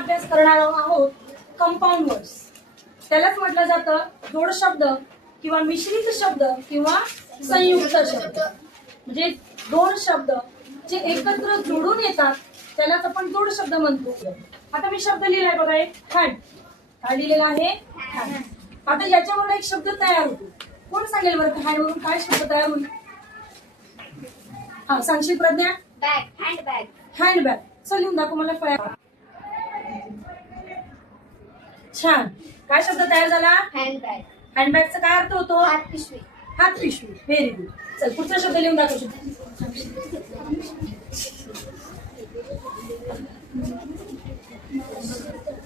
अभ्यास करणार आहोत कंपाऊंड वर्ड्स. त्यालाच म्हटलं जातं जोड शब्द किंवा मिश्रित शब्द किंवा संयुक्त शब्द. म्हणजे दोन शब्द जे एकत्र जोडून येतात त्यालाच आपण जोड शब्द म्हणतो. आता मी शब्द लिहिलाय बघा, एक हँड. काय लिहिलेला आहे? हँड. आता याच्यावर एक शब्द तयार होतो. कोण सांगेल बरं हँड वरून काय शब्द तयार होईल? हा, सांगशील प्रज्ञा? बॅग. हँडबॅग. हँडबॅग. चल लिहून दाखव मला फळ्या. छान. काय शब्द तयार झाला? हँडबॅग. हँडबॅगचा काय अर्थ होतो? हात पिशवी. हात पिशवी. Very good. चल पुढचा शब्द लिहून दाखव.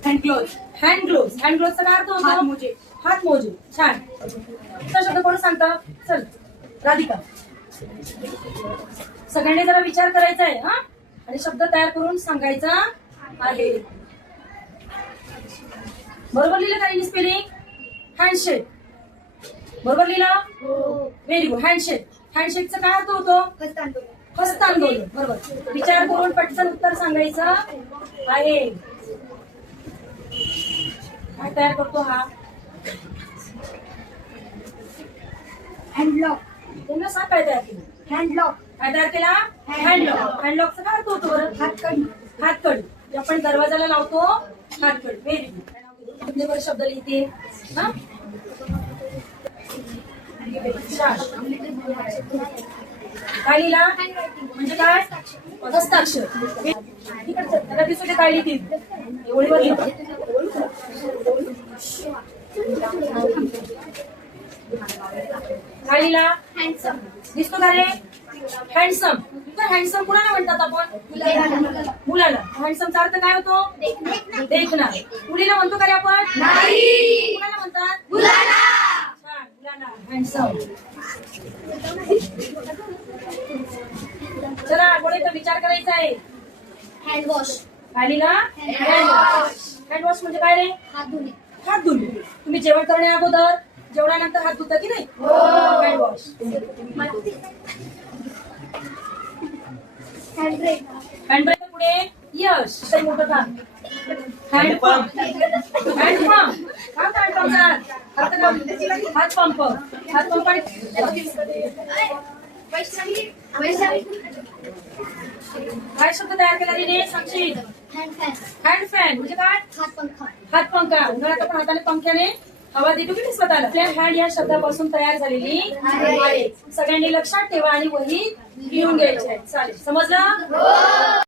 Hand glove. Hand glove. Hand ग्लोव्हचा काय अर्थ होतो? हात मोजे. हात मोजे. छान. पुढचा शब्द कोण सांगतं? चल राधिका. सगळ्यांनी जरा विचार करायचा आहे हा, आणि शब्द तयार करून सांगायचा आहे. बरोबर लिहिलं काही स्पेलिंग? हँडशेक. बरोबर लिहिलं? Very good. हँडशेक. हँडशेकचा काय अर्थ होतो? हस्तांदोलन. हस्तांदोलन. बरोबर. विचार करून पटकन उत्तर सांगायचं आहे. काय तयार करतो हा? हँडलॉक. त्यांना सांग काय तयार केलं? हँडलॉक. काय तयार केला? हँडलॉक. हँडलॉकचा काय अर्थ होतो बरं? हातकडी. हातकडी. आपण दरवाजाला लावतो हातकडी. Very good. शब्द लिहिते हा. काय लिहिला? म्हणजे काय? हस्ताक्षर. त्याला दिसू दे काय लिहितील. एवढीवर लिहितो. काय लिहिला? हँडसम. दिसतो का रे? हँडसम. तर हँडसम कुणाला म्हणतात आपण? मुलाला. हँडसमचा अर्थ काय होतो? देखना. मुलीला म्हणतो का रे आपण? कुणाला म्हणतात? मुलाला. छान. मुलाला हँडसम. चला कोणी तर विचार करायचा आहे. हँडवॉश. काय लिहिला? हँडवॉश. हँडवॉश म्हणजे काय रे? हात धुणे. हात धुणे. तुम्ही जेवण करण्या अगोदर जेवणानंतर हात धुता की नाही? हँडवॉश. हँडब्रेक. हँडब्रेक पुढे यश. तर मोठं काम. हँडपंप. हँडपंप. काय हँडपंपचा अर्थ? हातपंप. हातपंप आणि काय शब्द तयार केला तिने? सांगशील? हँडफॅन. हँड फॅन म्हणजे काय? हातपंखा. हात पंखा. उन्हाळ्यात आपण हाताने पंख्याने हवा देतो की नाही स्वतःला? आपल्या हँड या शब्दापासून तयार झालेली आहे. सगळ्यांनी लक्षात ठेवा आणि वही लिहून घ्यायची आहे. चालेल. समजलं?